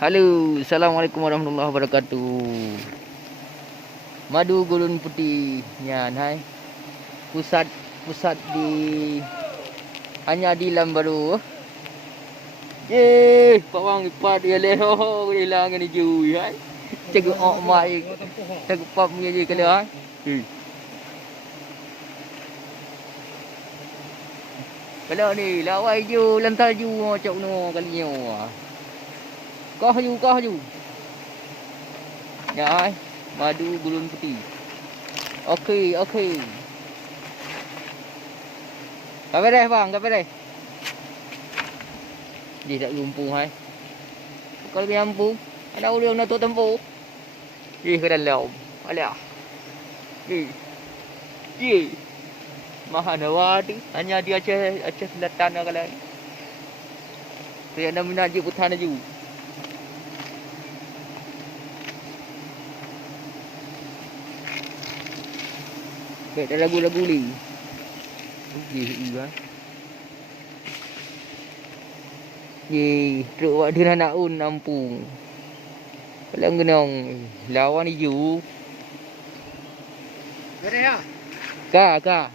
Halo, Assalamualaikum warahmatullahi wabarakatuh. Madu Gurun Putih nyan hai. Pusat pusat di hanya di Lambaru. Pak Wang ipat dia leho hilang ni ju hai. Cegu ok mai. Cegu pap ni je kali hai. Kalau ni lawai ju lantar ju cok no kalinya. Kah ju. Ya hai. Madu Gurun Putih. Okey. Kau beres bang, kau beres. Dia tak lumpung hai. Kalau dia lumpung, ada orang nak tempuh. Ke dalam. Alah. Mahal nawadi. Hanya dia aceh selatan kalau. Saya nak minat je putan je. Baik, dah lagu-lagu ni. Iya. Truk buat dia nak nampung. Kalau genong lawan hijau. Beres ya? Ka.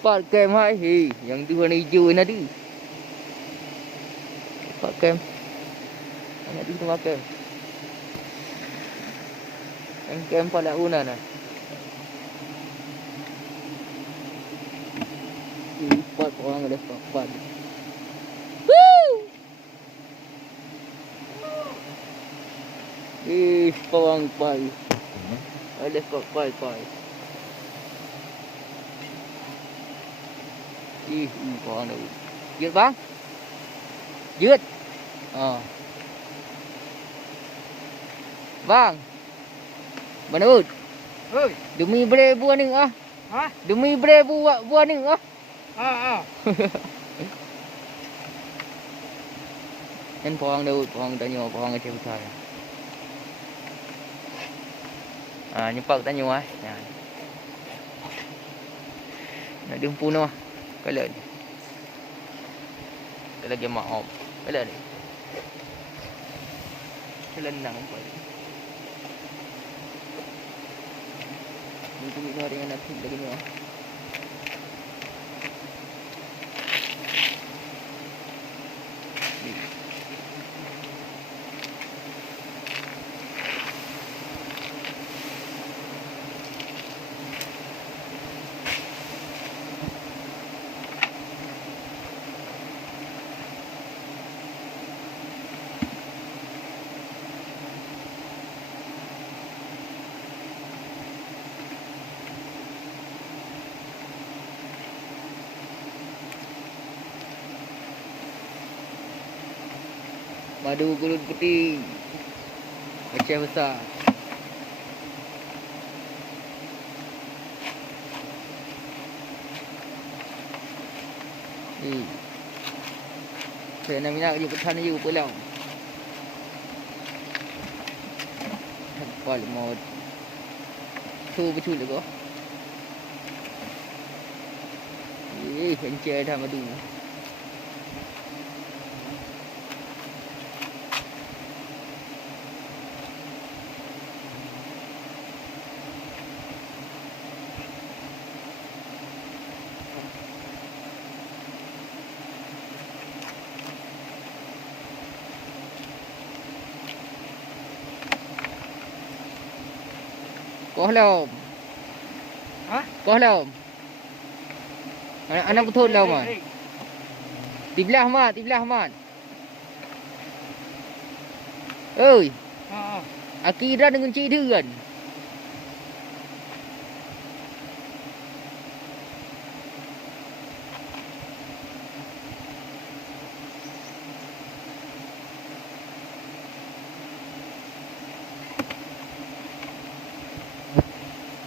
Part kem hai. Yang tu warna hijau ni ada. Part kem. Anak tu tengah kem. Yang kem pada una nah. Part orang ada part. Pawang pai. Ada kok pai. Pawang dah. Jut bang. Jut. Bang. Mana ud? Oi. Demi beribu ni ah. Ha? Demi beribu buah ni ah. Kan pawang dah ud, pawang tanya, pawang Aceh besar. Nyepak tanya nak jumpa noh. Kalau ni. Kalau lagi maaf. Kalau ni. Selenang pun. Ini tu hari yang nak lagi ni ah. Madu Gurun Putih Aceh besar. Saya nak minat je petan je pulau. Nampak mau tu betul ke? Kencang dah madu. Có đâu? Hả? Có đâu? Anak betul đâu mà? Tibelah mat. Ơi, Akira dengan Cik dia kan?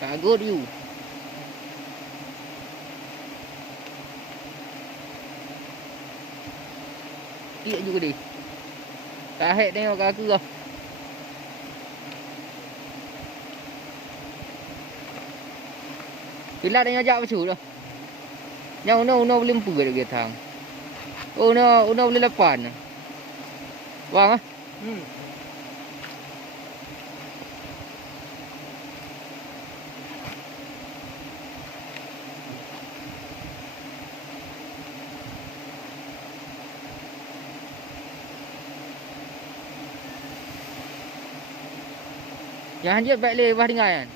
Kagut you. Kira juga dia. Kahek tengok kat aku kau. Bila dia ajak pasu dah. Yang una boleh empu ke dia tang. Una boleh lapan. Bang ah. Yang hanjat baik lebar dengan kan.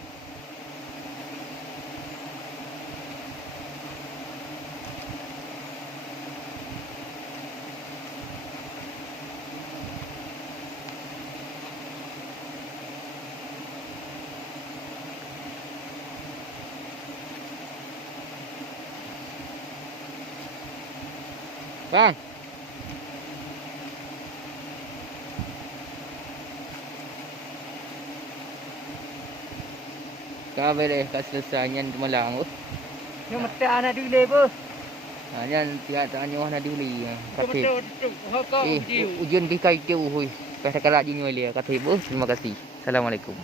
Bang. Kau boleh kat selesai nyan malang. Nhưng mà ta này đi lên bơ. Nyan tiada tanya nak diuli. Kau betul betul. Kau Ujian pikai jauh hui. Kata kalak jinyo dia kata ibu. Terima kasih. Assalamualaikum.